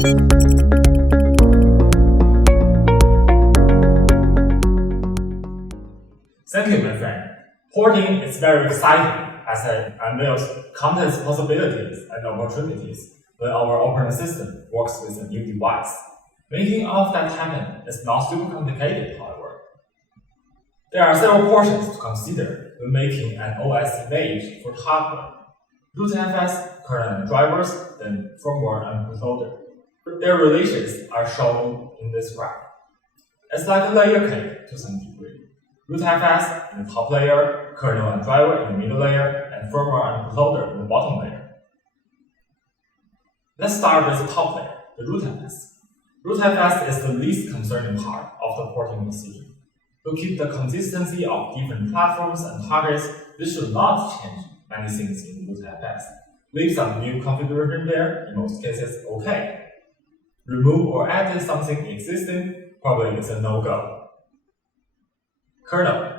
Thank you, my friend. Porting is very exciting as it unveils countless possibilities and opportunities when our operating system works with a new device. Making all of that happen is not super complicated, however. There are several portions to consider when making an OS image for hardware. rootfs, kernel and drivers, then firmware and bootloader. Their relations are shown in this graph. It's like a layer cake to some degree. rootfs in the top layer, kernel and driver in the middle layer, and firmware and bootloader in the bottom layer. Let's start with the top layer, the rootfs. rootfs is the least concerning part of the porting procedure. To keep the consistency of different platforms and targets, we should not change many things in rootfs. Leave some new configuration there, in most cases okay. Remove or add something existing, probably is a no-go. Kernel.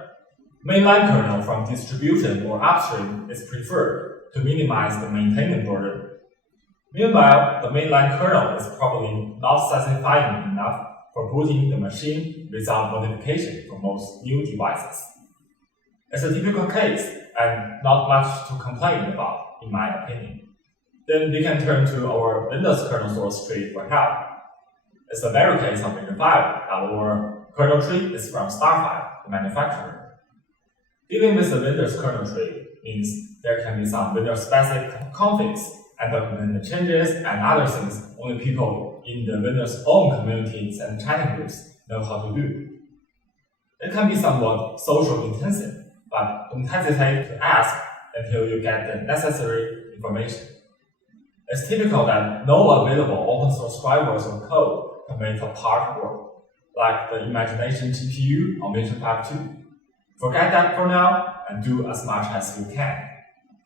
Mainline kernel from distribution or upstream is preferred to minimize the maintaining burden. Meanwhile, the mainline kernel is probably not satisfying enough for booting the machine without modification for most new devices. It's a typical case and not much to complain about, in my opinion. Then we can turn to our Windows kernel source tree for help. It's the very case of Windows 5 that our kernel tree is from Starfire, the manufacturer. Dealing with the Windows kernel tree means there can be some Windows-specific configs and document changes and other things only people in the Windows own communities and chatting groups know how to do. It can be somewhat social intensive, but don't hesitate to ask until you get the necessary information. It's typical that no available open source drivers or code can make a part work, like the Imagination GPU on Version 5.2. Forget that for now and do as much as you can.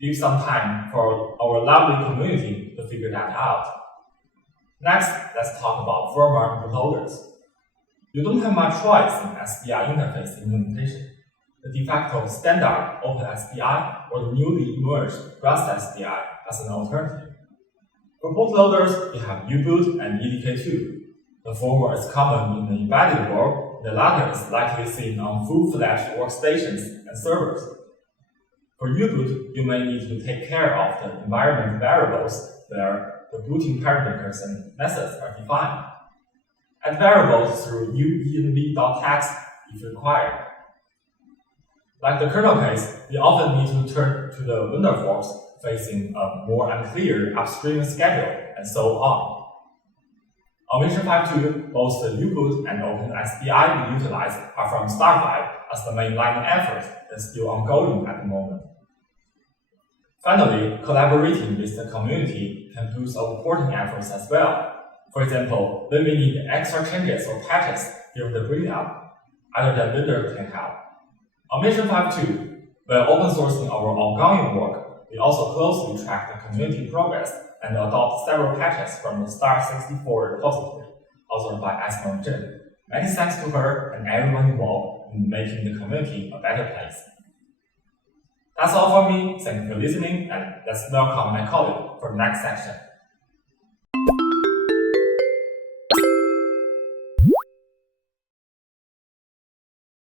Give some time for our lovely community to figure that out. Next, let's talk about firmware and bootloaders. You don't have much choice in SPI interface implementation. The de facto standard openSPI or the newly emerged RustSPI as an alternative. For bootloaders, you have U-boot and EDK2. The former is common in the embedded world, the latter is likely seen on full-fledged workstations and servers. For U-boot, you may need to take care of the environment variables where the booting parameters and methods are defined. Add variables through uenv.text if required. Like the kernel case, we often need to turn to the Windows forks facing a more unclear upstream schedule, and so on. On Version 5.2, both the U-boot and openSPI we utilize are from Starfire, as the mainline effort is still ongoing at the moment. Finally, collaborating with the community can boost our porting efforts as well. For example, when we need extra changes or patches during the bring-up, other than vendors can help. On Version 5.2, while open sourcing our ongoing work, we also closely track the community progress and adopt several patches from the Star64 repository, authored by Esmer Zheng. Many thanks to her and everyone involved in making the community a better place. That's all for me. Thank you for listening, and let's welcome my colleague for the next section.